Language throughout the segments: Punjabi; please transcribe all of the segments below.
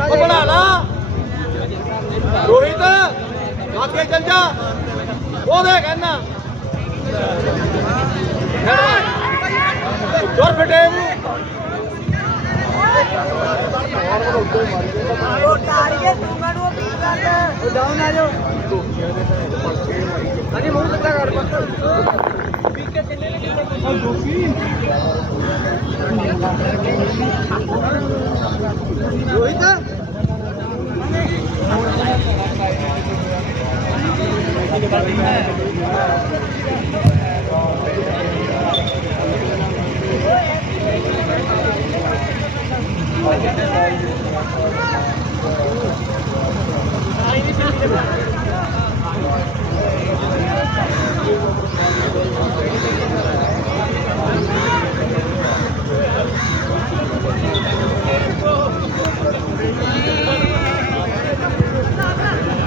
ਉਹ ਬਣਾ ਲਾ। ਰੋਹਿਤ ਅੱਗੇ ਚੱਲ ਜਾ ਉਹਦੇ ਕਹਿੰਦਾ ਦੋਰ ਫਟੇ। ਮੂੰਹ ਉਹ ਤਾਰੀਏ ਤੂੰ ਮੈਨੂੰ ਪੀਸ ਕਰ ਉਹ ਡਾਊਨ ਆ ਜਾਓ ਅਜੀ ਮੂੰਹ ਸਿੱਧਾ ਕਰ ਪੁੱਤ ਰੋਹਿਤ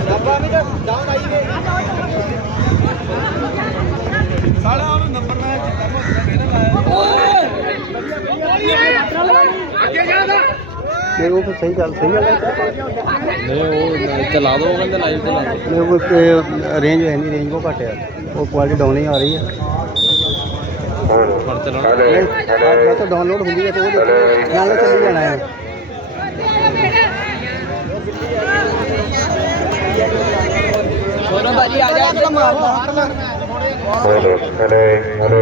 ਡੱਬਾ ਵੀ ਤਾਂ ਡਾਊਨ ਆਈ ਗਏ ਸਾਲਾ ਉਹਨੂੰ ਨੰਬਰ ਮੈਂ ਜਿੱਤਾ ਮੈਂ ਕਹਿੰਦਾ ਅੱਗੇ ਜਾਦਾ ਨਹੀਂ ਉਹ ਤਾਂ ਸਹੀ ਗੱਲ ਸਹੀ ਗੱਲ ਹੈ ਨਹੀਂ ਉਹ ਚਲਾ ਦੋ ਕਹਿੰਦੇ ਲਾਈਵ ਤੇ ਲਾ ਨਹੀਂ ਉਹ ਰੇਂਜ ਹੈ ਨਹੀਂ ਰੇਂਜ ਉਹ ਘੱਟ ਆ ਉਹ ਕੁਆਲਿਟੀ ਡਾਊਨ ਹੀ ਆ ਰਹੀ ਹੈ ਫੜ ਚਲਾਉਣਾ ਨਹੀਂ ਤਾਂ ਡਾਊਨਲੋਡ ਹੁੰਦੀ ਹੈ ਤੇ ਉਹ ਦੇਖੋ ਨਾਲ ਚੱਲੀ ਜਾਣਾ ਹੈ ਸੋਨਾ ਬਾਜੀ ਆ ਜਾ ਤਾਂ ਮਾਰਦਾ hello hello hello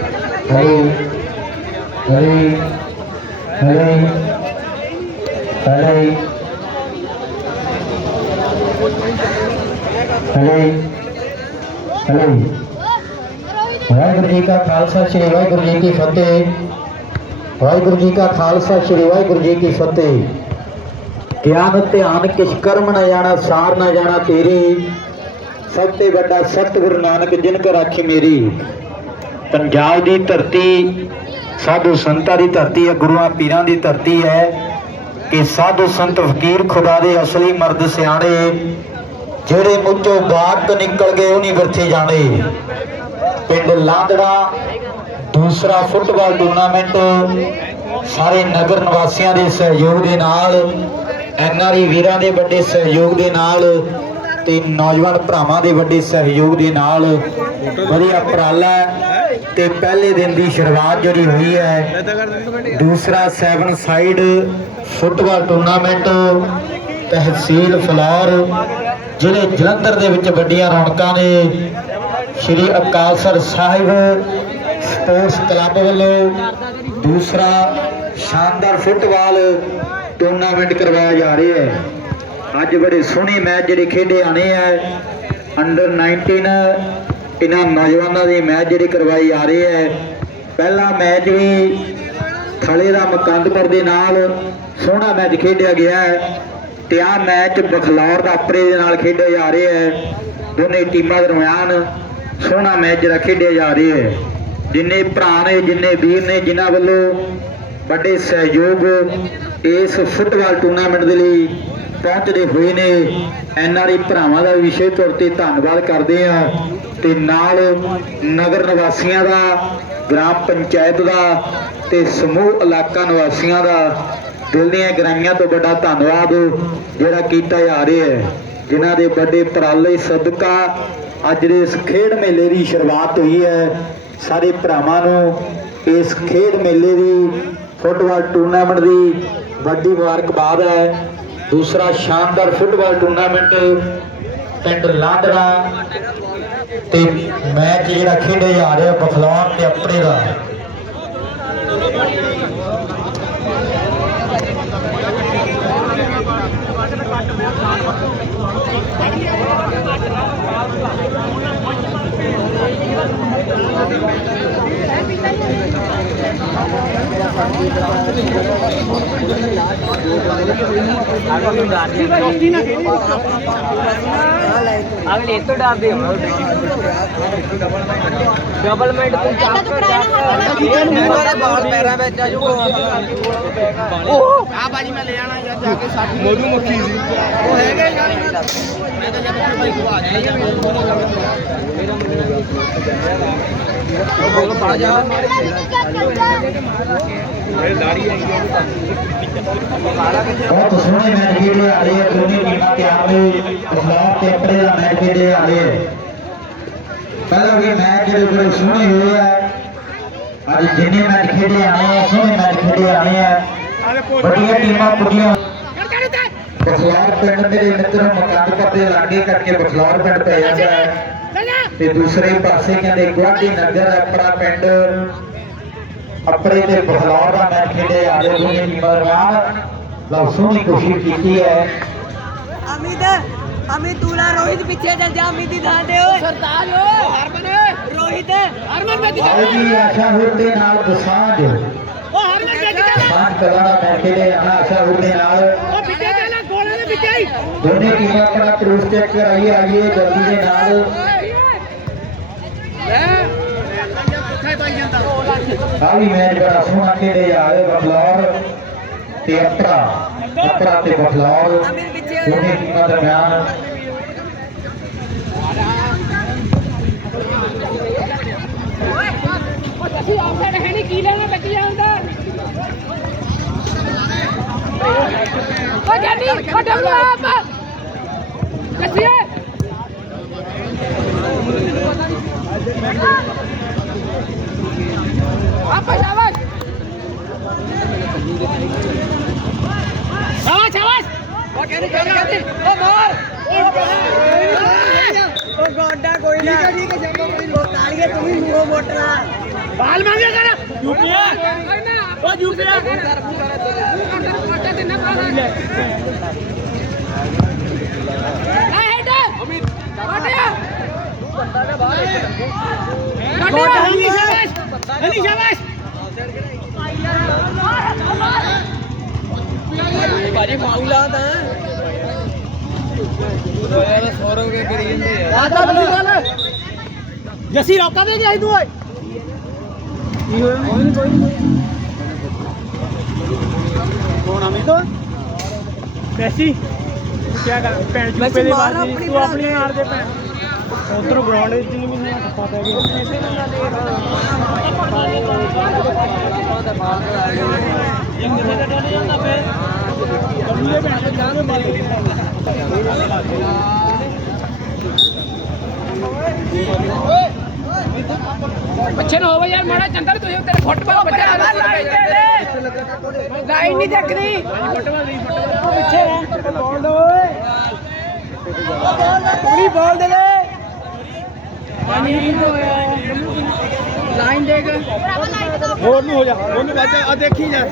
hello hello Waheguru ji ਕਾ ਖਾਲਸਾ ਸ੍ਰੀ ਵਾਹਿਗੁਰੂ ਜੀ ਕੀ ਫਤਿਹ ਵਾਹਿਗੁਰੂ ਜੀ ਕਾ ਖਾਲਸਾ ਸ੍ਰੀ ਵਾਹਿਗੁਰੂ ਜੀ ਕੀ ਫਤਿਹ ਗਿਆਨ ਧਿਆਨ ਕਿਛ ਕਰਮ ਨਾ ਜਾਣਾ ਸਾਰ ਨਾ ਜਾਣਾ ਤੇਰੀ ਸਭ ਤੋਂ ਵੱਡਾ ਸਤਿਗੁਰੂ ਨਾਨਕ ਜਿਨ ਕੋ ਰਾਖੀ ਮੇਰੀ ਪੰਜਾਬ ਦੀ ਧਰਤੀ, ਸਾਧੂ ਸੰਤਾਂ ਦੀ ਧਰਤੀ ਹੈ, ਗੁਰੂਆਂ ਪੀਰਾਂ ਦੀ ਧਰਤੀ ਹੈ ਕਿ ਸਾਧੂ ਸੰਤ ਫਕੀਰ ਖੁਦਾ ਦੇ ਅਸਲੀ ਮਰਦ ਸਿਆਣੇ ਜਿਹੜੇ ਮੁੱਚੋਂ ਬਾਗ ਤੋਂ ਨਿਕਲ ਗਏ, ਉਹ ਨਹੀਂ ਵਰਤੇ ਜਾਣੇ। ਪਿੰਡ ਲਾਂਦੜਾ, ਦੂਸਰਾ ਫੁੱਟਬਾਲ ਟੂਰਨਾਮੈਂਟ, ਸਾਰੇ ਨਗਰ ਨਿਵਾਸੀਆਂ ਦੇ ਸਹਿਯੋਗ ਦੇ ਨਾਲ ਐਨਆਰਈ ਵੀਰਾਂ ਦੇ ਵੱਡੇ ਸਹਿਯੋਗ ਦੇ ਨਾਲ ਤੇ ਨੌਜਵਾਨ ਭਰਾਵਾਂ ਦੇ ਵੱਡੇ ਸਹਿਯੋਗ ਦੇ ਨਾਲ ਵਧੀਆ ਉਪਰਾਲਾ ਹੈ ਤੇ ਪਹਿਲੇ ਦਿਨ ਦੀ ਸ਼ੁਰੂਆਤ ਜਿਹੜੀ ਹੋਈ ਹੈ, ਦੂਸਰਾ 7 side football tournament tehsil Phillaur, ਜ਼ਿਲ੍ਹੇ ਜਲੰਧਰ ਦੇ ਵਿੱਚ ਵੱਡੀਆਂ ਰੌਣਕਾਂ ਨੇ। ਸ਼੍ਰੀ ਅਕਾਲਸਰ ਸਾਹਿਬ ਸਪੋਰਟਸ ਕਲੱਬ ਵੱਲੋਂ ਦੂਸਰਾ ਸ਼ਾਨਦਾਰ ਫੁੱਟਬਾਲ ਟੂਰਨਾਮੈਂਟ ਕਰਵਾਇਆ ਜਾ ਰਿਹਾ ਹੈ। ਅੱਜ ਬੜੇ ਸੋਹਣੇ ਮੈਚ ਜਿਹੜੇ ਖੇਡੇ ਆਣੇ ਆ। ਅੰਡਰ 19 ਇਹਨਾਂ ਨੌਜਵਾਨਾਂ ਦੇ ਮੈਚ ਜਿਹੜੇ ਕਰਵਾਈ ਜਾ ਰਹੇ ਹੈ ਪਹਿਲਾ ਮੈਚ ਵੀ ਥਲੇ ਦਾ ਮਕੰਦਪੁਰ ਦੇ ਨਾਲ ਸੋਹਣਾ ਮੈਚ ਖੇਡਿਆ ਗਿਆ ਹੈ ਤੇ ਆਹ ਮੈਚ ਬਖਲੌਰ ਦਾ ਆਪਰੇ ਦੇ ਨਾਲ ਖੇਡਿਆ ਜਾ ਰਿਹਾ ਹੈ। ਦੋਨੇ ਟੀਮਾਂ ਦਰਮਿਆਨ ਸੋਹਣਾ ਮੈਚ ਜਿਹੜਾ ਖੇਡਿਆ ਜਾ ਰਿਹਾ ਹੈ। ਜਿੰਨੇ ਭਰਾ ਨੇ, ਜਿੰਨੇ ਵੀਰ ਨੇ, ਜਿਨ੍ਹਾਂ ਵੱਲੋਂ ਵੱਡੇ ਸਹਿਯੋਗ ਇਸ ਫੁੱਟਬਾਲ ਟੂਰਨਾਮੈਂਟ ਦੇ ਲਈ ਪਹੁੰਚਦੇ ਹੋਏ ਨੇ ਐਨਆਰਈ ਭਰਾਵਾਂ ਦਾ ਵਿਸ਼ੇਸ਼ ਤੌਰ ਤੇ ਧੰਨਵਾਦ ਕਰਦੇ ਆ ਤੇ ਨਾਲ ਨਗਰ ਨਿਵਾਸੀਆਂ ਦਾ, ਗ੍ਰਾਮ ਪੰਚਾਇਤ ਦਾ ਤੇ ਸਮੂਹ ਇਲਾਕਾ ਨਿਵਾਸੀਆਂ ਦਾ ਦਿਲ ਦੀਆਂ ਗਰਾਈਆਂ ਤੋਂ ਵੱਡਾ ਧੰਨਵਾਦ ਜਿਹੜਾ ਕੀਤਾ ਜਾ ਰਿਹਾ ਹੈ। ਜਿਨ੍ਹਾਂ ਦੇ ਵੱਡੇ ਉਪਰਾਲੇ ਸਦਕਾ ਅੱਜ ਦੇ ਇਸ ਖੇਡ ਮੇਲੇ ਦੀ ਸ਼ੁਰੂਆਤ ਹੋਈ ਹੈ। ਸਾਰੇ ਭਰਾਵਾਂ ਨੂੰ ਇਸ ਖੇਡ ਮੇਲੇ ਦੀ ਫੁੱਟਬਾਲ ਟੂਰਨਾਮੈਂਟ ਦੀ ਵੱਡੀ ਮੁਬਾਰਕਬਾਦ ਹੈ। ਦੂਸਰਾ ਸ਼ਾਨਦਾਰ ਫੁੱਟਬਾਲ ਟੂਰਨਾਮੈਂਟ ਪਿੰਡ ਲਾਂਡੜਾ ਤੇ ਮੈਚ ਜਿਹੜਾ ਖੇਡੇ ਜਾ ਰਿਹਾ ਬਖਲੌਰ ਤੇ ਆਪਣੇ ਦਾ Thank you. ਅਗਲੇ ਤੋਂ ਡਰਦੇ ਹੋ ਡਬਲ ਮਿੰਟ ਤੂੰ ਨਾ ਹੱਥ ਨਾਲ ਬਾਲ ਪੈਰਾਂ ਵਿੱਚ ਆ ਜੂ ਆ ਬਾਜੀ ਮੈਂ ਲੈ ਆਣਾ ਯਾਰ ਜਾ ਕੇ ਸਾਡੀ ਮਧੂ ਮੱਖੀ ਸੀ ਉਹ ਹੈਗਾ ਯਾਰ ਮੈਂ ਤਾਂ ਜਦ ਭਾਈ ਕੋ ਆ ਜਾਣਾ ਬਹੁਤ ਸੋਹਣੇ ਮੈਚ ਖੇਡੇ ਆ ਰਹੇ ਆ ਦੋਨੇ ਟੀਮਾਂ ਤਿਆਰ ਨੇ ਬਖਲਾਰ ਤੇ ਆਪਣੇ ਦਾ ਮੈਚ ਖੇਡੇ ਆ ਰਹੇ ਪਹਿਲਾਂ ਵੀ ਮੈਚ ਜਿਹੜੇ ਬੜੇ ਸੋਹਣੇ ਹੋਏ ਆ ਅੱਜ ਜਿੰਨੇ ਮੈਚ ਖੇਡੇ ਆਏ ਆ ਸੋਹਣੇ ਮੈਚ ਖੇਡੇ ਆਏ ਆ ਵੱਡੀਆਂ ਟੀਮਾਂ ਪੁੱਜੀਆਂ ਬਖਲਾਰ ਪਿੰਡ ਮੇਰੇ ਮਿੱਤਰ ਮਕਾਨ ਦੇ ਲਾਗੇ ਕਰਕੇ ਬਖਲਾਰ ਪਿੰਡ ਪੈ ਜਾਂਦਾ ਹੈ। ਤੇ ਦੂਸਰੇ ਪਾਸੇ ਕਹਿੰਦੇ ਗੁਆਢੀ ਨਗਰ ਆਪਣਾ ਪਿੰਡ ਅਪਰੇ ਤੇ ਬਖਲਾਰ ਦਾ ਮੈਚ ਖੇਡੇ ਆ ਰਹੇ ਦੋਨੇ ਟੀਮਾਂ ਦਰਮਿਆਨ ਬਹੁਤ ਸੋਹਣੀ ਕੋਸ਼ਿਸ਼ ਕੀਤੀ ਹੈ। ਅਮਿਤ ਅਮਿਤ ਤੂਲਾ ਰੋਹਿਤ ਪਿੱਛੇ ਚੱਲ ਜਾ ਅਮਿਤ ਦੀ ਥਾਂ ਤੇ ਓਏ। ਸਰਤਾਜ ਓਏ ਹਰਮਨ। ਰੋਹਿਤ ਹਰਮਨ ਮੈਂ ਆਓ ਜੀ ਆਸ਼ਾ ਦੇ ਨਾਲ ਦਸਾਂਜ। ਓ ਹਰਮਨ ਮੈਂ ਦਸਾਂਜ ਕਲਾ ਦਾ ਮੈਚ ਖੇਡੇ ਆ ਆਸ਼ਾ ਦੇ ਨਾਲ। ਓ ਪਿੱਛੇ ਚੱਲ ਗੋਲੇ ਦੇ ਪਿੱਛੇ ਹੀ। ਦੋਨੇ ਟੀਮਾਂ ਆਪਣਾ ਕਰੂਸ ਚੈੱਕ ਕਰਾਈ ਆਈਏ ਜਲਦੀ ਦੇ ਨਾਲ। ਆ ਵੀ ਮੈਚ ਬੜਾ ਸੋਹਣਾ ਖੇਡੇ ਆ ਰਹੇ ਬਖਲਾਰ ਤੇ ਅਪਰਾ। ਅਪਰਾ ਤੇ ਬਖਲਾਰ ਦੋਨੇ ਟੀਮਾਂ ਦਰਮਿਆਨ ਅਸੀਂ ਆਫਸੈਟ ਹੈ ਨਹੀਂ ਕੀ ਲੈਣਾ ਬੱਚੀ ਜਾਂਦਾ ਉਹ ਜੱਡੀ ਉਹ ਡਬਲ ਆਪ ਕੱਸੀਏ ਆਪਾ ਸ਼ਾਬਾਸ਼ ਸ਼ਾਬਾਸ਼ ਸ਼ਾਬਾਸ਼ ਉਹ ਕਹਿੰਦੇ ਕਹਿੰਦੇ ਉਹ ਮਾਰ ਓ ਗੋਡਾ ਕੋਈ ਨਾ ਠੀਕ ਹੈ ਠੀਕ ਹੈ ਜੰਮੋ ਕੋਈ ਲੋਕ ਤਾਲੀਏ ਤੂੰ ਵੀ ਮੂੰਹ ਮੋਟਣਾ ਬਾਲ ਮੰਗਿਆ ਕਰ ਯੂਪੀਆ ਉਹ ਯੂਪੀਆ ਬਾਜੀ ਮਾਉਲਾ ਤਾਂ। ਜੱਸੀ ਰੋਕਾ ਦੇ ਜਾਈ ਤੂੰ ਓਏ। ਕੌਣ ਅਮੀ ਤੋਂ ਜੱਸੀ ਕੀ ਕਰ ਭੈਣ ਚੁੱਪੇ ਦੇ ਬਾਅਦ ਤੂੰ ਆਪਣੀ ਮਾਰ ਦੇ ਭੈਣ। ਉਧਰ ਗਰਾਊਂਡ ਵਿੱਚ ਨਹੀਂ ਮੈਨੂੰ ਟੱਪਾ ਪੈ ਗਿਆ। ਪਿੱਛੇ ਨਾ ਹੋਵੇ ਯਾਰ ਮਾੜਾ ਚੰਦਰ ਤੁਸੀਂ ਤੇਰੇ ਫੁੱਟਬਾਲ ਬੱਚਾ ਲਾਈਨ ਨਹੀਂ ਦੇਖਦੀ ਫੁੱਟਬਾਲ ਨਹੀਂ ਫੁੱਟਬਾਲ ਪਿੱਛੇ ਰਹਿ। ਬੋਲ ਦੋ ਓਏ ਪੂਰੀ ਬੋਲ ਦੇ ਲੈ। ਲਾਈਨ ਦੇਖ ਹੋਰ ਨੂੰ ਹੋ ਜਾ ਉਹਨੂੰ ਵੱਜ ਆ ਦੇਖੀ ਜਾ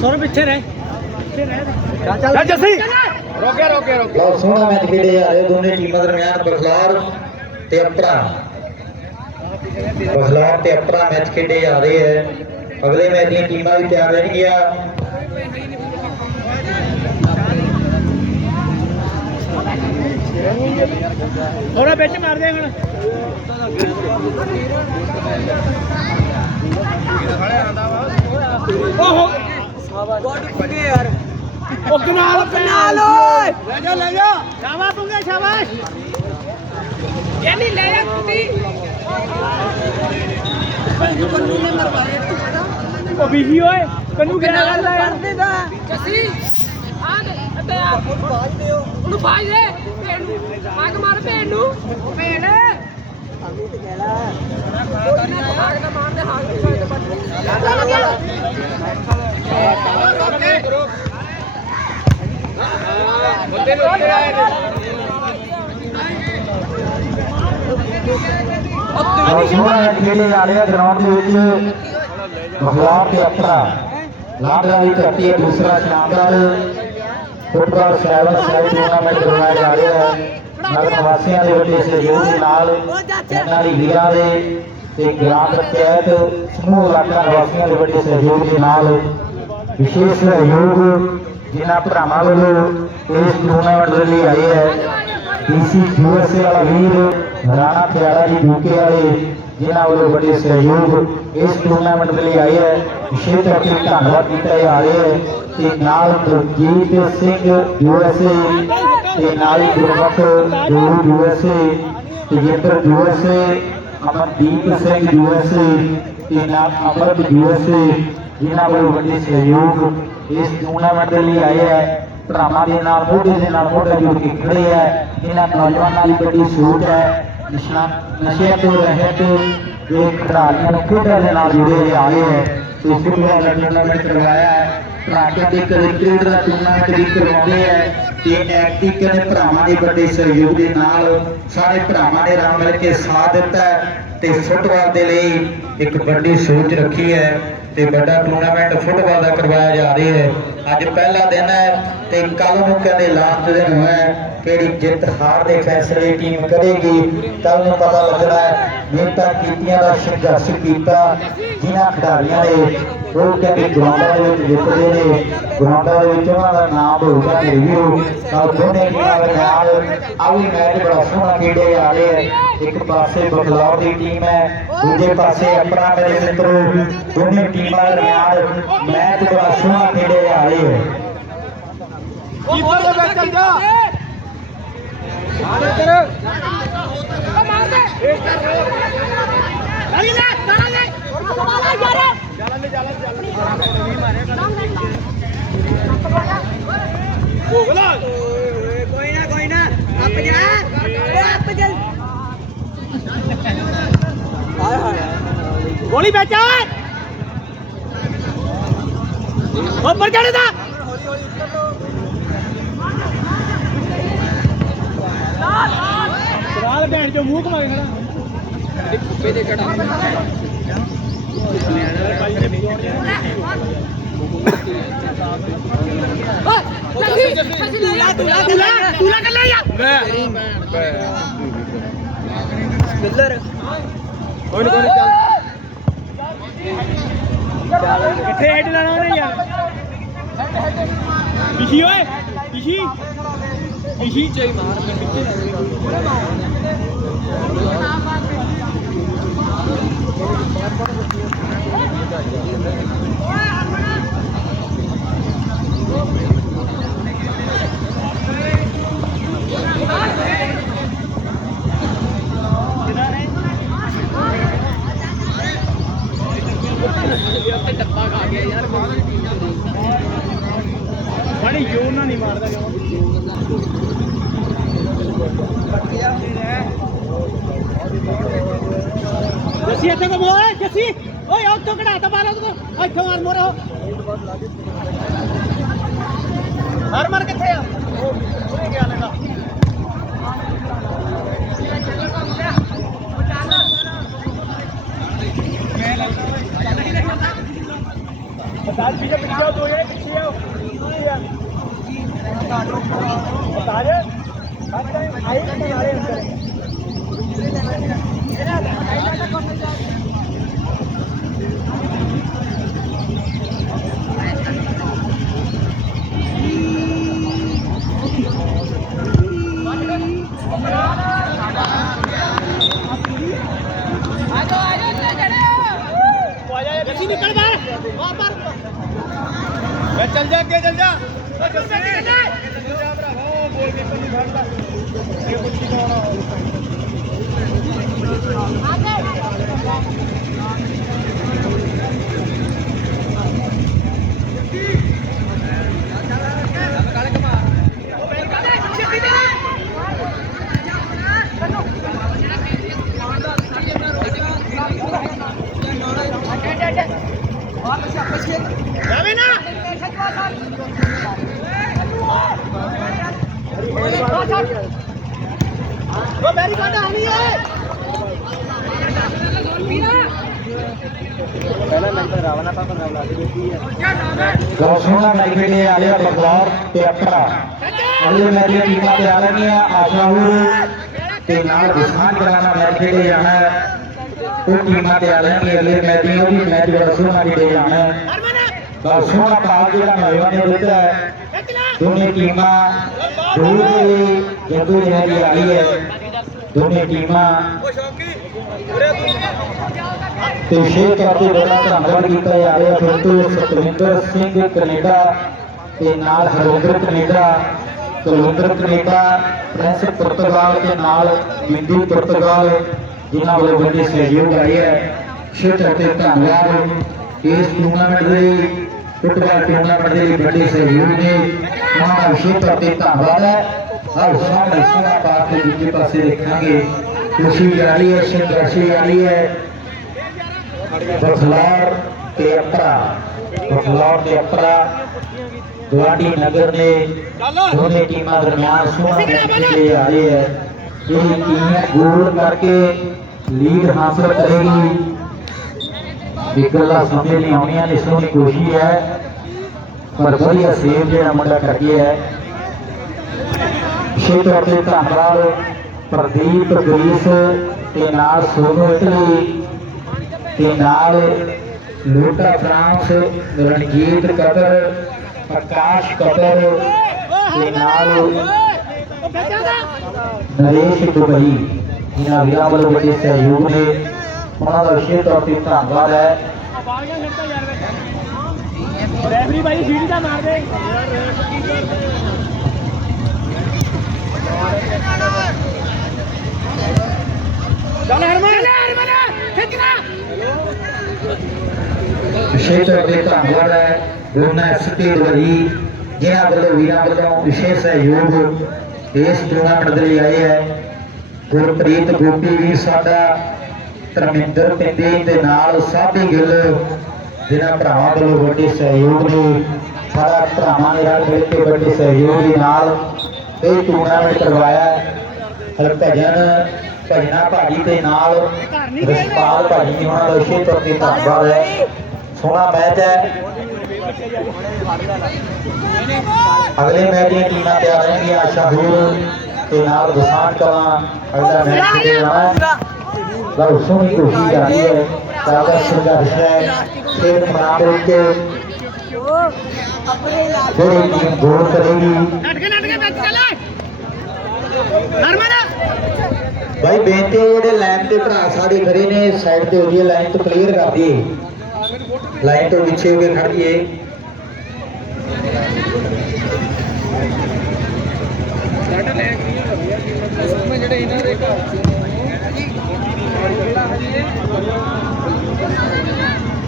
ਥੋੜਾ ਪਿੱਛੇ ਰਹਿ ਪਿੱਛੇ ਰਹਿ ਚੱਲ ਜੱਸੀ ਰੋਕੇ ਰੋਕੇ ਰੋਕੇ ਬਹੁਤ ਸੋਹਣਾ ਮੈਚ ਖੇਡੇ ਆ ਰਹੇ ਦੋਨੇ ਟੀਮਾਂ ਦਰਮਿਆਨ ਬਖਲਾਰ ਤੇ ਅਪਰਾ ਬਖਲਾਰ ਤੇ ਅਪਰਾ ਮੈਚ ਖੇਡੇ ਆ ਰਹੇ ਹੈ ਅਗਲੇ ਮੈਚ ਦੀਆਂ ਟੀਮਾਂ ਵੀ ਤਿਆਰ ਰਹਿਣਗੀਆਂ ਥੋੜਾ ਵਿੱਚ ਮਾਰ ਦੇ ਹੁਣ ਓਹੋ ਗੋਡ ਕੁੱਗੇ ਯਾਰ ਉਹ ਕਨਾਲ ਕਨਾਲ ਓਏ ਲੈ ਜਾ ਲੈ ਜਾ ਸ਼ਾਬਾਸ਼ ਪੁੰਗੇ ਸ਼ਾਬਾਸ਼ ਇਹ ਨਹੀਂ ਲੈ ਜਾ ਕੁੱਤੀ ਉਹ ਬੀਹੀ ਓਏ ਕੰਨੂ ਕਿਹੜਾ ਕਰਦਾ ਯਾਰ? ਕਰਦੇ ਦਾ ਜੱਸੀ ਆ ਦੇ ਅੱਤੇ ਆ। ਉਹਨੂੰ ਬਾਜ ਦੇ ਭੇਡ ਨੂੰ। ਮਾਰ ਮਾਰ ਭੇਡ ਨੂੰ। ਭੇਡ ਅਮਿਤ ਕਹਿਲਾ ਹਾਕ ਨਾ ਮਾਰ ਦੇ ਹਾਕ ਦੀ ਸਾਈਡ ਤੇ ਬੱਜ ਬੰਦੇ ਰੋਕੇ ਆਏ ਨੇ ਬਹੁਤ ਸੋਹਣਾ ਮੈਚ ਖੇਡੇ ਆ ਰਹੇ ਗਰਾਊਂਡ ਦੇ ਵਿੱਚ। ਬਖਲਾਰ ਤੇ ਅਪਰਾ ਲਾਡਰਾ ਧਰਤੀ ਦੂਸਰਾ ਸ਼ਾਨਦਾਰ ਫੁੱਟਬਾਲ ਸੈਵਨ ਸੈਵਨ ਟੂਰਨਾਮੈਂਟ ਕਰਵਾਇਆ ਜਾ ਰਿਹਾ ਹੈ। ਨਗਰ ਵਾਸੀਆਂ ਦੇ ਵੱਡੇ ਸਹਿਯੋਗ ਦੇ ਨਾਲ ਇਹਨਾਂ ਦੀ ਵੀਰਾਂ ਦੇ ਤੇ ਗ੍ਰਾਮ ਪੰਚਾਇਤ ਸਮੂਹ ਇਲਾਕਾ ਨਿਵਾਸੀਆਂ ਦੇ ਵੱਡੇ ਸਹਿਯੋਗ ਦੇ ਨਾਲ ਵਿਸ਼ੇਸ਼ ਸਹਿਯੋਗ ਜਿਨ੍ਹਾਂ ਭਰਾਵਾਂ ਵੱਲੋਂ ਇਸ ਟੂਰਨਾਮੈਂਟ ਦੇ ਲਈ ਆਏ ਹੈ। ਡੀਸੀ ਯੂਐਸਏ ਵਾਲਾ ਵੀਰ ਰਾਣਾ ਪਿਆਰਾ ਜੀ ਯੂਕੇ ਵਾਲੇ ਜਿਨ੍ਹਾਂ ਵੱਲੋਂ ਵੱਡੇ ਸਹਿਯੋਗ ਇਸ ਟੂਰਨਾਮੈਂਟ ਦੇ ਲਈ ਆਏ ਹੈ ਵਿਸ਼ੇਸ਼ ਤੌਰ ਤੇ ਧੰਨਵਾਦ ਕੀਤਾ ਜਾ ਰਿਹਾ ਹੈ ਤੇ ਨਾਲ ਦਲਜੀਤ ਸਿੰਘ ਯੂਐਸਏ ਤੇ ਨਾਲ ਹੀ Gurmukh Guru USA Tejinder USA Amandeep Singh USA ਤੇ ਨਾਲ ਅਮਰਤ ਯੂਐਸਏ ਜਿਨ੍ਹਾਂ ਵੱਲੋਂ ਵੱਡੇ ਸਹਿਯੋਗ ਇਸ ਟੂਰਨਾਮੈਂਟ ਦੇ ਲਈ ਆਏ ਹੈ ਭਰਾਵਾਂ ਦੇ ਨਾਲ ਮੋਢੇ ਦੇ ਨਾਲ ਮੋਢਾ ਜੋੜ ਕੇ ਖੜੇ ਹੈ ਜਿਨ੍ਹਾਂ ਨੌਜਵਾਨਾਂ ਦੀ ਵੱਡੀ ਸੋਚ ਹੈ ਨਸ਼ਾ ਨਸ਼ਿਆਂ ਤੋਂ ਰਹਿਤ ਜੋ ਖਿਡਾਰੀਆਂ ਨੂੰ ਖੇਡਾਂ ਦੇ ਨਾਲ ਜੁੜੇ ਹੋਏ ਆਏ ਹੈ ਤੇ ਫੁੱਟਬਾਲ ਦਾ ਟੂਰਨਾਮੈਂਟ ਕਰਵਾਇਆ ਹੈ ਭਰਾਵਾਂ ਦੇ ਕ੍ਰਿਕਟ ਦਾ ਟੂਰਨਾਮੈਂਟ ਵੀ ਕਰਵਾਉਂਦੇ ਹੈ ਤੇ ਐਕਟਿਵ ਨੇ ਭਰਾਵਾਂ ਦੇ ਵੱਡੇ ਸਹਿਯੋਗ ਦੇ ਨਾਲ ਸਾਰੇ ਭਰਾਵਾਂ ਨੇ ਰਲ ਮਿਲ ਕੇ ਸਾਥ ਦਿੱਤਾ ਤੇ ਫੁੱਟਬਾਲ ਦੇ ਲਈ ਇੱਕ ਵੱਡੀ ਸੋਚ ਰੱਖੀ ਹੈ ਤੇ ਵੱਡਾ ਟੂਰਨਾਮੈਂਟ ਫੁੱਟਬਾਲ ਦਾ ਕਰਵਾਇਆ ਜਾ ਰਿਹਾ ਹੈ। ਅੱਜ ਪਹਿਲਾ ਦਿਨ ਹੈ ਤੇ ਕੱਲ ਨੂੰ ਕਹਿੰਦੇ ਲਾਸਟ ਦਿਨ ਹੋਇਆ ਕਿਹੜੀ ਜਿੱਤ ਹਾਰ ਦੇ ਫੈਸਲੇ ਟੀਮ ਕਰੇਗੀ ਕੱਲ ਨੂੰ ਪਤਾ ਲੱਗਣਾ ਹੈ, ਮਿਹਨਤਾਂ ਕੀਤੀਆਂ ਦਾ, ਸੰਘਰਸ਼ ਕੀਤਾ, ਜਿਨ੍ਹਾਂ ਖਿਡਾਰੀਆਂ ਨੇ, ਉਹ ਕਹਿੰਦੇ ਗਰਾਊਂਡਾਂ ਦੇ ਵਿੱਚ ਜਿੱਤਦੇ ਨੇ ਗਰਾਊਂਡਾਂ ਦੇ ਵਿੱਚ ਉਹਨਾਂ ਦਾ ਨਾਮ ਹੋਊਗਾ ਮੇਰੇ ਨਾਲ ਦੋਨੇ ਟੀਮਾਂ ਦੇ ਨਾਲ ਆਹ ਵੀ ਮੈਚ ਬੜਾ ਸੋਹਣਾ ਖੇਡੇ ਜਾ ਰਹੇ ਇੱਕ ਪਾਸੇ ਬਖਲੌਰ ਦੀ ਟੀਮ ਹੈ, ਦੂਜੇ ਪਾਸੇ ਆਪਣਾ ਮੇਰੇ ਮਿੱਤਰੋ, ਦੋਨੇ ਟੀਮਾਂ ਦੇ ਦਰਮਿਆਨ ਮੈਚ ਬੜਾ ਸੋਹਣਾ ਖੇਡੇ ਜਾ ਰਹੇ ਹੈ ਕੀਪਰ ਦੇ ਵਿੱਚ ਚੱਲ ਜਾ। ਕੋਈ ਨਾ ਕੋਈ ਨਾ ਅੱਪ ਜਾ ਓਏ ਅੱਪ ਜਾ ਹਾਏ ਹਾਏ ਗੋਲੀ ਵਿੱਚ ਆ ਉੱਪਰ ਚੜੇ ਦਾ ਚਰਾਲ ਭੈਣ ਚੋ ਮੂੰਹ ਘੁਮਾ ਕੇ ਖੜਾ ਕੁੱਪੇ ਦੇ ਚੜਾ ਤੂਲਾ ਤੂਲਾ ਤੂਲਾ ਤੂਲਾ ਕਰ ਲੈ ਯਾ ਮਿੱਲਰ ਕੋਈ ਨਾ ਕੋਈ ਨਾ ਚੱਲ ਕਿੱਥੇ ਹੈਡ ਲਾਣਾ ਉਹਨੇ ਯਾਰ? ਪਿਛੀ ਓਏ ਪਿਛੀ। ਪਿਛੀ। ਚਾਈ ਮਾਰ ਬੜੀ আরে আরে আরে ਸੋਹਣਾ ਮੈਚ ਖੇਡੇ ਆ ਰਿਹਾ ਤੇ ਅਪਰਾ। ਅਗਲੇ ਮੈਚ ਦੀਆਂ ਟੀਮਾਂ ਤੇ ਆ ਰਹੀਆਂ ਆਸ਼ਾਹੂਰ ਤੇ ਨਾਲ ਦਿਸਾਨ ਕਰਾਣਾ ਮੈਚ ਖੇਡੇ ਜਾਣਾ ਉਹ ਟੀਮਾਂ ਤੇ ਆ ਰਹੀਆਂ, ਅਗਲੇ ਮੈਚ ਦੀਆਂ ਉਹ ਵੀ ਮੈਚ ਬੜਾ ਸੋਹਣਾ ਖੇਡੇ ਜਾਣਾ ਬਹੁਤ ਸੋਹਣਾ ਪਾਲ ਜਿਹੜਾ ਨੌਜਵਾਨ ਨੇ ਦਿੱਤਾ ਹੈ। ਦੋਨੇ ਟੀਮਾਂ ਦੂਰ ਦੇ ਜੱਦੂ ਜਹਿਦ ਹੈ। ਦੋਨੇ ਟੀਮਾਂ ਤੇ ਸ਼ੇਰ ਕਰਕੇ ਬੜਾ ਧੰਨਵਾਦ ਕੀਤਾ ਜਾ ਰਿਹਾ ਫਿਰ ਤੋਂ ਸਤਵਿੰਦਰ ਸਿੰਘ ਕੈਨੇਡਾ ਤੇ ਨਾਲ Harodar Canada Kulwinder Canada Prince Portugal ਦੇ ਨਾਲ ਬਿੰਦੂ ਪੁਰਤਗਾਲ ਜਿਨ੍ਹਾਂ ਵੱਲੋਂ ਵੱਡੇ ਸਹਿਯੋਗ ਆਏ ਹੈ ਸ਼ੇਰ ਕਰਕੇ ਧੰਨਵਾਦ ਇਸ ਟੂਰਨਾਮੈਂਟ ਦੇ ਫੁੱਟਬਾਲ ਟੂਰਨਾਮੈਂਟ ਦੇ ਲਈ ਵੱਡੇ ਸਹਿਯੋਗ ਨੇ। ਉਹਨਾਂ ਦਾ ਵਿਸ਼ੇਸ਼ ਤੌਰ ਤੇ ਧੰਨਵਾਦ ਹੈ। ਆਓ ਸਾਹਮਣੇ ਸੋਨਾ ਪਾਰਕ ਦੇ ਦੂਜੇ ਪਾਸੇ ਦੇਖਾਂਗੇ। ਖੁਸ਼ੀ ਜਾਰੀ ਹੈ, ਸੰਘਰਸ਼ੀ ਜਾਰੀ ਹੈ। ਬਖਲਾਰ ਤੇ ਅਪਰਾ ਬਖਲਾਰ ਤੇ ਅਪਰਾ ਗੁਆਂਢੀ ਨਗਰ ਨੇ ਦੋਨੇ ਟੀਮਾਂ ਦਰਮਿਆਨ ਸੋਹਣਾ ਖੇਡੇ ਆ ਰਹੇ ਹੈ। ਇਹ ਟੀਮ ਗੋਲ ਕਰਕੇ ਲੀਡ ਹਾਸਲ ਕਰੇਗੀ। ਗੱਲਾਂ ਸਮਝ ਨਹੀਂ ਆਉਣੀਆਂ ਨੇ ਸੋਹਣੀ ਕੋਸ਼ਿਸ਼ ਹੈ। ਪਰ ਵਧੀਆ ਸੇਵ ਜਿਹੜਾ ਮੁੰਡਾ ਕਰ ਗਿਆ ਹੈ। ਵਿਸ਼ੇਸ਼ ਤੌਰ ਤੇ ਧੰਨਵਾਦ। ਪ੍ਰਦੀਪ ਗਰੀਸ ਤੇ ਨਾਲ ਸੋਨੂ ਇਟਲੀ। ਤੇ ਨਾਲ Lota France Ranjit Qatar Prakash Qatar ਤੇ ਨਾਲ ਨਰੇਸ਼ ਦੁਬਈ। ਇਹਨਾਂ ਵੀਰਾਂ ਵੱਲੋਂ ਵੱਡੇ ਸਹਿਯੋਗ ਨੇ। ਉਹਨਾਂ ਦਾ ਵਿਸ਼ੇਸ਼ ਤੌਰ ਤੇ ਧੰਨਵਾਦ ਹੈ। ਰੈਫਰੀ ਬਾਈ ਸੀੜੀ ਦਾ ਮਾਰ ਦੇ। ਚੱਲ ਹਰਮਨ। ਚੱਲ ਹਰਮਨ ਖਿੱਚਣਾ ਵਿਸ਼ੇਸ਼ ਤੌਰ ਤੇ ਧੰਨਵਾਦ ਹੈ ਦੋਨਾਂ ਐਸਪੀ ਦੁਬਈ ਜਿਨ੍ਹਾਂ ਵੱਲੋਂ ਵੀਰਾਂ ਵੱਲੋਂ ਵਿਸ਼ੇਸ਼ ਸਹਿਯੋਗ ਇਸ ਟੂਰਨਾਮੈਂਟ ਦੇ ਲਈ ਆਏ ਹੈ ਗੁਰਪ੍ਰੀਤ ਗੋਪੀ ਵੀ ਸਾਡਾ ਧਰਮਿੰਦਰ ਪਿੰਦੀ ਦੇ ਨਾਲ ਸਾਧੀ ਗਿੱਲ, ਜਿਨ੍ਹਾਂ ਭਰਾਵਾਂ ਵੱਲੋਂ ਵੱਡੇ ਸਹਿਯੋਗ ਨੇ, ਸਾਰਾ ਭਰਾਵਾਂ ਨੇ ਰਲ ਮਿਲ ਕੇ ਵੱਡੇ ਸਹਿਯੋਗ ਦੇ ਨਾਲ ਇਹ ਟੂਰਨਾਮੈਂਟ ਕਰਵਾਇਆ ਹੈ। ਹਰਭਜਨ ਭਜਨਾ ਭਾਜੀ ਦੇ ਨਾਲ ਰਸਪਾਲ ਭਾਜੀ ਨੇ ਉਹਨਾਂ ਦਾ ਵਿਸ਼ੇਸ਼ ਤੌਰ ਤੇ ਧੰਨਵਾਦ ਹੈ। ਸੋਹਣਾ ਮੈਚ ਹੈ। ਅਗਲੇ ਮੈਚ ਦੀਆਂ ਟੀਮਾਂ ਤੇ ਆ ਰਹੀਆਂ ਆਸ਼ਾ ਹੂਰ ਤੇ ਨਾਲ ਦਸਾਨ ਕਲਾਂ ਅਗਲਾ ਮੈਚ ਖੇਡੇ ਜਾਣਾ ਹੈ। ਲਓ ਸੋਹਣੀ ਕੋਸ਼ਿਸ਼ ਆ ਰਹੀ ਹੈ। ਸਾਦਾ ਸੰਘਰਸ਼ ਹੈ। ਖੇਡ ਮੈਦਾਨ ਵਿੱਚ ਆਪਣੇ ਇਲਾਕੇ ਜਿਹੜੀ ਟੀਮ ਗੋਲ ਕਰੇਗੀ। ਨੱਟ ਕੇ ਨੱਟ ਕੇ ਵਿੱਚ ਚੱਲ ਭਾਈ ਬੇਨਤੀ ਜਿਹੜੇ ਲਾਈਨ ਤੇ ਭਰਾ ਸਾਡੇ ਖੜੇ ਨੇ ਸਾਈਡ ਤੇ ਹੋ ਲਾਈਨ ਤੋਂ ਕਲੀਅਰ ਕਰ ਦਈਏ। ਲਾਈਨ ਤੋਂ ਪਿੱਛੇ ਹੋ ਕੇ ਖੜ ਜਾਈਏ।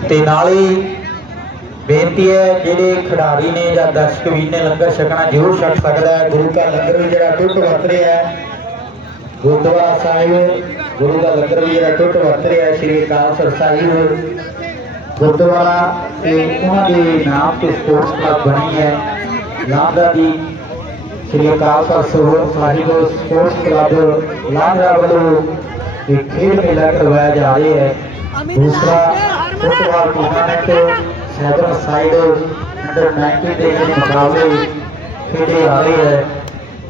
ਤੇ ਨਾਲ ਹੀ ਬੇਨਤੀ ਹੈ, ਜਿਹੜੇ ਖਿਡਾਰੀ ਨੇ ਜਾਂ ਦਰਸ਼ਕ ਵੀ ਨੇ ਲੰਗਰ ਛਕਣਾ ਜ਼ਰੂਰ ਛਕ ਸਕਦਾ ਹੈ। ਗੁਰੂ ਦਾ ਲੰਗਰ ਵੀ ਜਿਹੜਾ ਟੁੱਟ ਵਰਤ ਰਿਹਾ ਹੈ। ਗੁਰਦੁਆਰਾ ਸਾਹਿਬ, ਗੁਰੂ ਦਾ ਲੰਗਰ ਵੀ ਜਿਹੜਾ ਟੁੱਟ ਵਰਤ ਰਿਹਾ ਹੈ, ਸ਼੍ਰੀ ਅਕਾਲ ਤਖਤ ਸਾਹਿਬ। ਗੁਰਦੁਆਰਾ ਤੇ ਉਹਨਾਂ ਦੇ ਨਾਮ ਤੇ ਸਪੋਰਟਸ ਕਲੱਬ ਬਣੀ ਹੈ। ਲਾਂਦਾ ਦੀ ਸ਼੍ਰੀ ਅਕਾਲ ਤਖਤ ਸਾਹਿਬ ਸਪੋਰਟਸ ਕਲੱਬ ਲਾਂਦਾ ਵੱਲੋਂ ਇੱਕ ਖੇਡ ਮੇਲਾ ਕਰਵਾਇਆ ਜਾ ਰਿਹਾ ਹੈ। ਦੂਸਰਾ ਫੁੱਟਬਾਲ ਟੂਰਨਾਮੈਂਟ ਸੈਦਰ ਸਾਈਡ ਅੰਡਰ 19 ਦੇ ਜਿਹੜੇ ਮੁਕਾਬਲੇ ਖੇਡੇ ਆ ਰਹੇ ਹੈ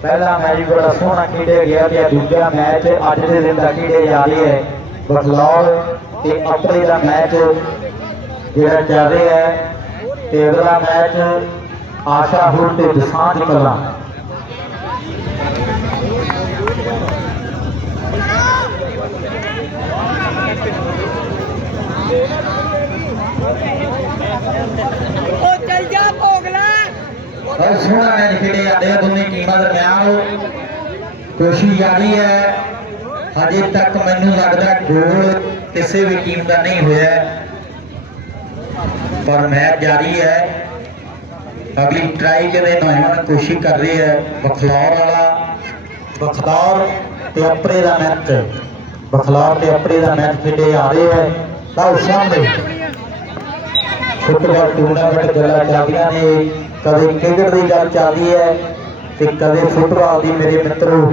ਪਹਿਲਾ ਮੈਚ ਬੜਾ ਸੋਹਣਾ ਖੇਡਿਆ ਗਿਆ ਤੇ ਦੂਜਾ ਮੈਚ ਅੱਜ ਦੇ ਦਿਨ ਦਾ ਖੇਡਿਆ ਜਾ ਰਿਹਾ ਹੈ ਬਖਲੌਰ ਤੇ ਅਪਰੇ ਦਾ ਮੈਚ ਜਿਹੜਾ ਚੱਲ ਰਿਹਾ ਹੈ ਤੇ ਅਗਲਾ ਮੈਚ ਆਸ਼ਾ ਹੁਰ ਤੇ ਦਸਾਂਝ ਕਲਾਂ ਉਹ ਚੱਲ ਜਾ ਭੋਗਲਾ। ਬਹੁਤ ਸੋਹਣਾ ਮੈਚ ਖੇਡੇ ਜਾਂਦੇ ਆ ਦੋਨੇ ਟੀਮਾਂ ਦਰਮਿਆਨ ਕੋਸ਼ਿਸ਼ ਜਾਰੀ ਹੈ। ਹਜੇ ਤੱਕ ਮੈਨੂੰ ਲੱਗਦਾ ਗੋਲ ਕਿਸੇ ਵੀ ਟੀਮ ਦਾ ਨਹੀਂ ਹੋਇਆ। ਪਰ ਮੈਚ ਜਾਰੀ ਹੈ। ਅਗਲੀ ਟਰਾਈ ਜਿਹੜੇ ਨੌਜਵਾਨ ਕੋਸ਼ਿਸ਼ ਕਰ ਰਹੀ ਹੈ। ਬਖਲੌਰ ਵਾਲਾ। ਬਖਲੌਰ ਤੇ ਅਪਰੇ ਦਾ ਮੈਚ। ਬਖਲੌਰ ਤੇ ਅਪਰੇ ਦਾ ਮੈਚ ਖੇਡੇ ਆ ਰਹੇ ਹੈ। ਲਓ ਸਾਹਮਣੇ ਫੁੱਟਬਾਲ ਟੂਰਨਾਮੈਂਟ ਗੱਲਾਂ ਚੱਲਦੀਆਂ ਨੇ ਕਦੇ ਕ੍ਰਿਕਟ ਦੀ ਗੱਲ ਚੱਲਦੀ ਹੈ ਤੇ ਕਦੇ ਫੁੱਟਬਾਲ ਦੀ। ਮੇਰੇ ਮਿੱਤਰੋ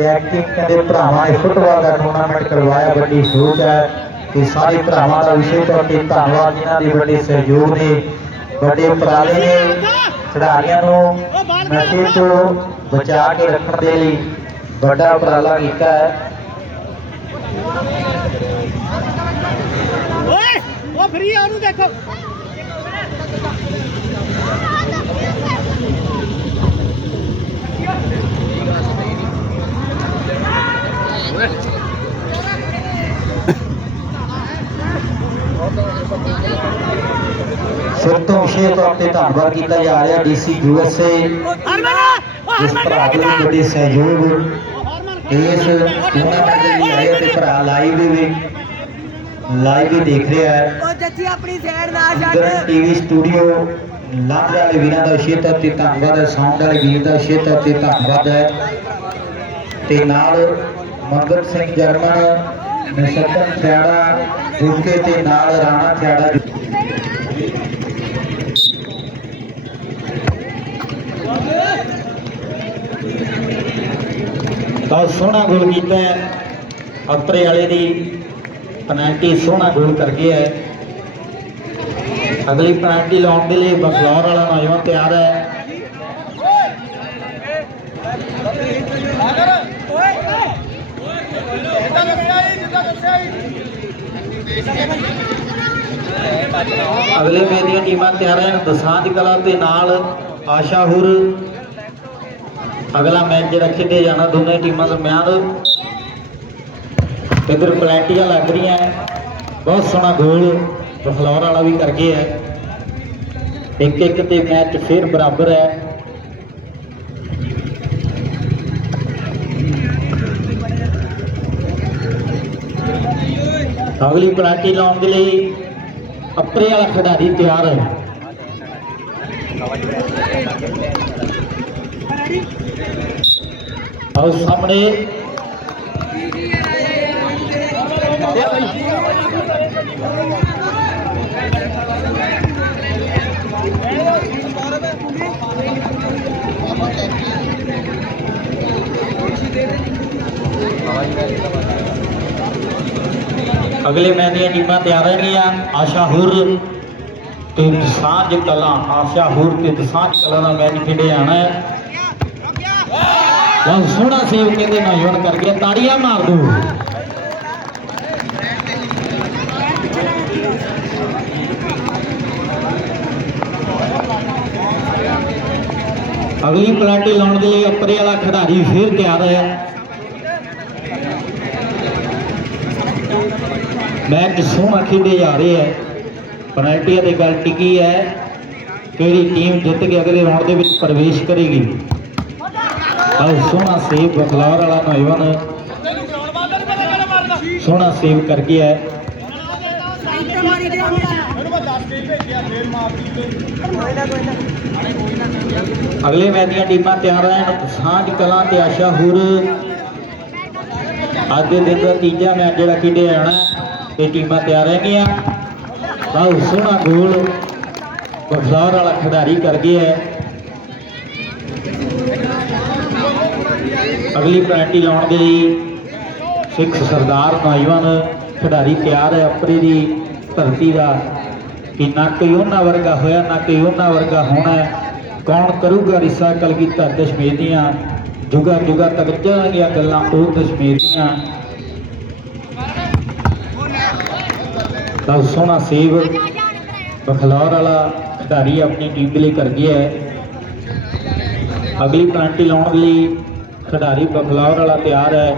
ਐਕਟਿੰਗ ਕਹਿੰਦੇ ਭਰਾਵਾਂ ਨੇ ਫੁੱਟਬਾਲ ਦਾ ਟੂਰਨਾਮੈਂਟ ਕਰਵਾਇਆ, ਵੱਡੀ ਸੋਚ ਹੈ ਤੇ ਸਾਰੇ ਭਰਾਵਾਂ ਦਾ ਵਿਸ਼ੇਸ਼ ਤੌਰ ਤੇ ਧੰਨਵਾਦ, ਜਿਨ੍ਹਾਂ ਦੇ ਵੱਡੇ ਸਹਿਯੋਗ ਨੇ, ਵੱਡੇ ਉਪਰਾਲੇ ਨੇ, ਖਿਡਾਰੀਆਂ ਨੂੰ ਨਸ਼ੇ ਤੋਂ ਬਚਾ ਕੇ ਰੱਖਣ ਦੇ ਲਈ ਵੱਡਾ ਉਪਰਾਲਾ ਕੀਤਾ ਹੈ। ਓਏ, ਉਹ ਫਰੀ ਆ, ਉਹਨੂੰ ਦੇਖੋ। ਸਿਰ ਤੋਂ ਵਿਸ਼ੇਸ਼ ਤੌਰ ਤੇ ਧੰਨਵਾਦ ਕੀਤਾ ਜਾ ਰਿਹਾ ਡੀਸੀ ਯੂਐਸਏ ਜਿਸ ਭਰਾ ਦੇ ਵੱਡੇ ਸਹਿਯੋਗ, ਇਸ ਟੂਰਨਾਮੈਂਟ ਦੇ ਲਈ ਆਏ ਤੇ ਭਰਾ ਲਾਈਵ ਦੇ ਵਿੱਚ ਲਾਈਵ ਹੀ ਦੇਖ ਰਿਹਾ ਹੈ। ਉਹ ਜੱਜੀ ਆਪਣੀ ਸਾਈਡ ਨਾ ਛੱਡ। ਟੀਵੀ ਸਟੂਡੀਓ ਲਾਂਘੇ ਵਾਲੇ ਵੀਰਾਂ ਦਾ ਵਿਸ਼ੇਸ਼ ਤੌਰ ਤੇ ਧੰਨਵਾਦ ਹੈ। ਸਾਊਂਡ ਵਾਲੇ ਵੀਰ ਦਾ ਵਿਸ਼ੇਸ਼ ਤੌਰ ਤੇ ਧੰਨਵਾਦ ਹੈ। ਤੇ ਨਾਲ ਮੰਗਤ ਸਿੰਘ ਜਰਮਨ ਨਸ਼ਤਨ ਖਿਆੜਾ ਜੁਕੇ ਤੇ ਨਾਲ ਰਾਣਾ ਖਿਆੜਾ ਬਹੁਤ ਸੋਹਣਾ ਗੋਲ ਕੀਤਾ ਹੈ। ਅਪਰੇ ਵਾਲੇ ਦੀ ਪੈਨਲਟੀ ਸੋਹਣਾ ਗੋਲ ਕਰ ਗਿਆ ਹੈ ਅਗਲੀ ਪੈਨਲਟੀ ਲਾਉਣ ਦੇ ਲਈ ਬਖਲੌਰ ਵਾਲਾ ਨੌਜਵਾਨ ਤਿਆਰ ਹੈ। ਅਗਲੇ ਮੈਚ ਦੀਆਂ ਟੀਮਾਂ ਤਿਆਰ ਹਨ ਦਸਾਂਝ ਕਲਾ ਤੇ ਨਾਲ ਆਸ਼ਾਹੁਰ ਅਗਲਾ ਮੈਚ ਜਿਹੜਾ ਖੇਡਿਆ ਜਾਣਾ ਦੋਨੇ ਟੀਮਾਂ ਦਰਮਿਆਨ। ਇਧਰ ਪਲੈਂਟੀਆਂ ਲੱਗ ਰਹੀਆਂ ਬਹੁਤ ਸੋਹਣਾ ਗੋਲ ਬਖਲੌਰ ਵਾਲਾ ਵੀ ਕਰ ਗਿਆ ਹੈ ਇੱਕ ਇੱਕ ਤੇ ਮੈਚ ਫਿਰ ਬਰਾਬਰ ਹੈ ਅਗਲੀ ਪਲਾਟੀ ਲਾਉਣ ਦੇ ਲਈ ਅੱਪਰੇ ਵਾਲਾ ਖਿਡਾਰੀ ਤਿਆਰ ਹੈ ਆਓ ਸਾਹਮਣੇ। ਅਗਲੇ ਮੈਚ ਦੀਆਂ ਟੀਮਾਂ ਤਿਆਰ ਰਹਿਣਗੀਆਂ। ਆਸ਼ਾ ਹੁਰ ਤੇ ਦਸਾਂਝ ਕਲਾਂ। ਆਸ਼ਾ ਹੁਰ ਤੇ ਦਸਾਂਝ ਕਲਾਂ ਦਾ ਮੈਚ ਖੇਡੇ ਆਣਾ ਹੈ। ਬਹੁਤ ਸੋਹਣਾ ਸੇਵ ਕਹਿੰਦੇ ਨੌਜਵਾਨ ਕਰ ਗਿਆ ਤਾੜੀਆਂ ਮਾਰ ਦੋ। ਅਗਲੀ ਪਲਾਟੀ ਲਾਉਣ ਦੇ ਲਈ ਅੱਪਰੇ ਵਾਲਾ ਖਿਡਾਰੀ ਫਿਰ ਤਿਆਰ ਹੈ ਮੈਚ ਸੋਹਣਾ ਖੇਡੇ ਜਾ ਰਹੇ ਹੈ ਪੈਨਲਟੀਆਂ ਦੀ ਗੱਲ ਟਿਕੀ ਹੈ ਕਿਹੜੀ ਟੀਮ ਜਿੱਤ ਕੇ ਅਗਲੇ ਰਾਉਂਡ ਦੇ ਵਿੱਚ ਪ੍ਰਵੇਸ਼ ਕਰੇਗੀ। ਬਹੁਤ ਸੋਹਣਾ ਸੇਵ ਬਖਲਾਰ ਵਾਲਾ ਨੌਜਵਾਨ ਸੋਹਣਾ ਸੇਵ ਕਰ ਗਿਆ ਹੈ ਮਾਰੀ ਦੇ ਅਗਲੇ ਮੈਚ ਦੀਆਂ ਟੀਮਾਂ ਤਿਆਰ ਰਹਿਣ, ਸਾਂਝ ਕਲਾਂ ਤੇ ਆਸ਼ਾ ਹੁਰ। ਅੱਜ ਦੇ ਦਿਨ ਦਾ ਤੀਜਾ ਮੈਚ ਜਿਹੜਾ ਖੇਡਿਆ ਜਾਣਾ, ਇਹ ਟੀਮਾਂ ਤਿਆਰ ਰਹਿਣਗੀਆਂ ਬਹੁਤ ਸੋਹਣਾ ਗੋਲ। ਬਖਲਾਰ ਵਾਲਾ ਖਿਡਾਰੀ ਕਰ ਗਿਆ ਹੈ। ਅਗਲੀ ਪੈਨਲਟੀ ਲਾਉਣ ਦੇ ਲਈ ਸਿੱਖ ਸਰਦਾਰ ਨੌਜਵਾਨ ਖਿਡਾਰੀ ਤਿਆਰ ਹੈ। ਆਪਰੇ ਦੀ ਧਰਤੀ ਦਾ ਕਿ ਨਾ ਕੋਈ ਉਹਨਾਂ ਵਰਗਾ ਹੋਇਆ, ਨਾ ਕੋਈ ਉਹਨਾਂ ਵਰਗਾ ਹੋਣਾ ਕੌਣ ਕਰੂਗਾ ਰਿਸਾ ਕਲਗੀਧਰ ਦਸ਼ਮੇਰ ਦੀਆਂ? ਜੁਗਾ ਜੁਗਾ ਤੱਕ ਚੱਲਣਗੀਆਂ ਗੱਲਾਂ ਉਹ ਦਸ਼ਮੇਰ ਦੀਆਂ। ਤਾਂ ਸੋਹਣਾ ਸੇਵ ਬਖਲੌਰ ਵਾਲਾ ਖਿਡਾਰੀ ਆਪਣੀ ਟੀਮ ਦੇ ਲਈ ਕਰ ਗਿਆ ਹੈ। ਅਗਲੀ ਪੈਨਲਟੀ ਲਾਉਣ ਦੇ ਲਈ ਖਿਡਾਰੀ ਬਖਲੌਰ ਵਾਲਾ ਤਿਆਰ ਹੈ।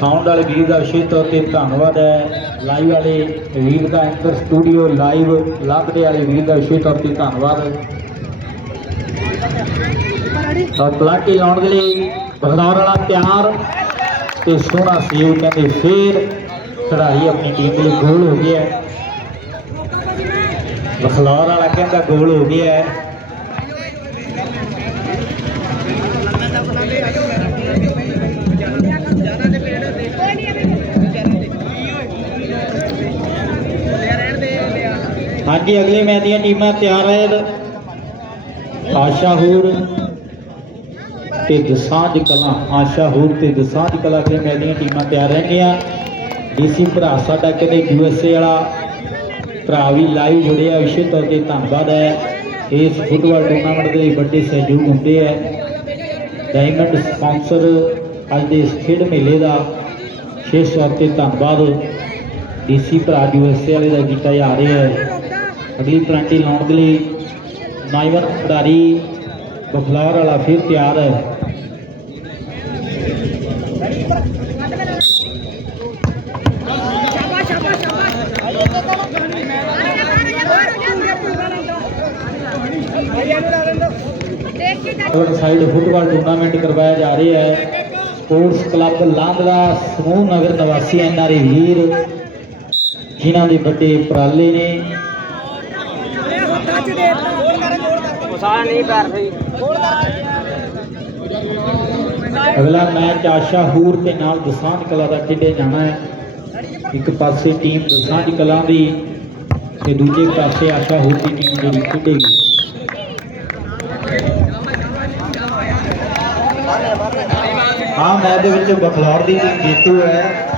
ਸਾਊਂਡ ਵਾਲੇ ਵੀਰ ਦਾ ਵਿਸ਼ੇਸ਼ ਤੌਰ ਤੇ ਧੰਨਵਾਦ ਹੈ। ਲਾਈਵ ਵਾਲੇ ਵੀਰ ਦਾ ਐਂਕਰ ਸਟੂਡੀਓ ਲਾਈਵ ਲੱਭਦੇ ਵਾਲੇ ਵੀਰ ਦਾ ਵਿਸ਼ੇਸ਼ ਤੌਰ ਤੇ ਧੰਨਵਾਦ। ਤਾਂ ਪਲਾਟੀ ਲਾਉਣ ਦੇ ਲਈ ਬਖਲੌਰ ਵਾਲਾ ਤਿਆਰ ਤੇ ਸੋਹਣਾ ਸੇਵ ਕਹਿੰਦੇ ਫੇਰ ਖਿਡਾਰੀ ਆਪਣੀ ਟੀਮ ਲਈ ਗੋਲ ਹੋ ਗਿਆ। ਬਖਲੌਰ ਵਾਲਾ ਕਹਿੰਦਾ ਗੋਲ ਹੋ ਗਿਆ। ਹਾਂਜੀ, ਅਗਲੇ ਮੈਚ ਦੀਆਂ ਟੀਮਾਂ ਤਿਆਰ ਹੈ ਆਸ਼ਾਹੂਰ ਤੇ ਦਸਾਂਝ ਕਲਾਂ ਆਸ਼ਾ ਹੋਰ ਤੇ ਦਸਾਂਝ ਕਲਾਂ ਦੇ ਦੀਆਂ ਟੀਮਾਂ ਤਿਆਰ ਰਹਿਣਗੀਆਂ। ਡੀਸੀ ਭਰਾ ਸਾਡਾ ਕਹਿੰਦੇ ਯੂਐਸਏ ਵਾਲਾ ਭਰਾ ਵੀ ਲਾਈਵ ਜੁੜਿਆ ਵਿਸ਼ੇਸ਼ ਤੌਰ ਤੇ ਧੰਨਵਾਦ ਹੈ ਇਸ ਫੁੱਟਬਾਲ ਟੂਰਨਾਮੈਂਟ ਦੇ ਵੱਡੇ ਸਹਿਯੋਗ ਹੁੰਦੇ ਹੈ ਡਾਇਮੰਡ ਸਪਾਂਸਰ ਅੱਜ ਦੇ ਇਸ ਖੇਡ ਮੇਲੇ ਦਾ ਵਿਸ਼ੇਸ਼ ਤੌਰ ਤੇ ਧੰਨਵਾਦ। ਡੀਸੀ ਭਰਾ ਯੂਐਸਏ ਵਾਲੇ ਦਾ ਕੀਤਾ ਜਾ ਰਿਹਾ ਹੈ ਅਗਲੀ ਪਲਾਂਟੀ ਲਾਉਣ ਦੇ ਲਈ ਨੌਜਵਾਨ ਖਿਡਾਰੀ ਬਫਲਾਵਰ ਵਾਲਾ ਫਿਰ ਤਿਆਰ ਹੈ। ਸਾਈਡ ਫੁੱਟਬਾਲ ਟੂਰਨਾਮੈਂਟ ਕਰਵਾਇਆ ਜਾ ਰਿਹਾ ਹੈ। ਸਪੋਰਟਸ ਕਲੱਬ ਲਾਂਦੜਾ ਸਮੂਹ ਨਗਰ ਨਿਵਾਸੀ ਐਨਆਰਏ ਵੀਰ ਜਿਨ੍ਹਾਂ ਦੇ ਵੱਡੇ ਉਪਰਾਲੇ ਨੇ। ਉਸਾਂ ਨਹੀਂ ਪੈਰ ਸਹੀ। ਅਗਲਾ ਮੈਚ ਆਸ਼ਾ ਹੂਰ ਤੇ ਨਾਲ ਦਸਾਂਝ ਕਲਾ ਦਾ ਖੇਡਿਆ ਜਾਣਾ ਹੈ। ਇੱਕ ਪਾਸੇ ਟੀਮ ਦਸਾਂਝ ਕਲਾ ਦੀ ਤੇ ਦੂਜੇ ਪਾਸੇ ਆਸ਼ਾ ਹੂਰ ਦੀ ਟੀਮ ਜਿਹੜੀ ਖੇਡੇਗੀ। ਹਾਂ ਮੈਚ ਦੇ ਵਿੱਚ ਬਖਲੌਰ ਦੀ ਟੀਮ ਜੇਤੂ ਹੈ।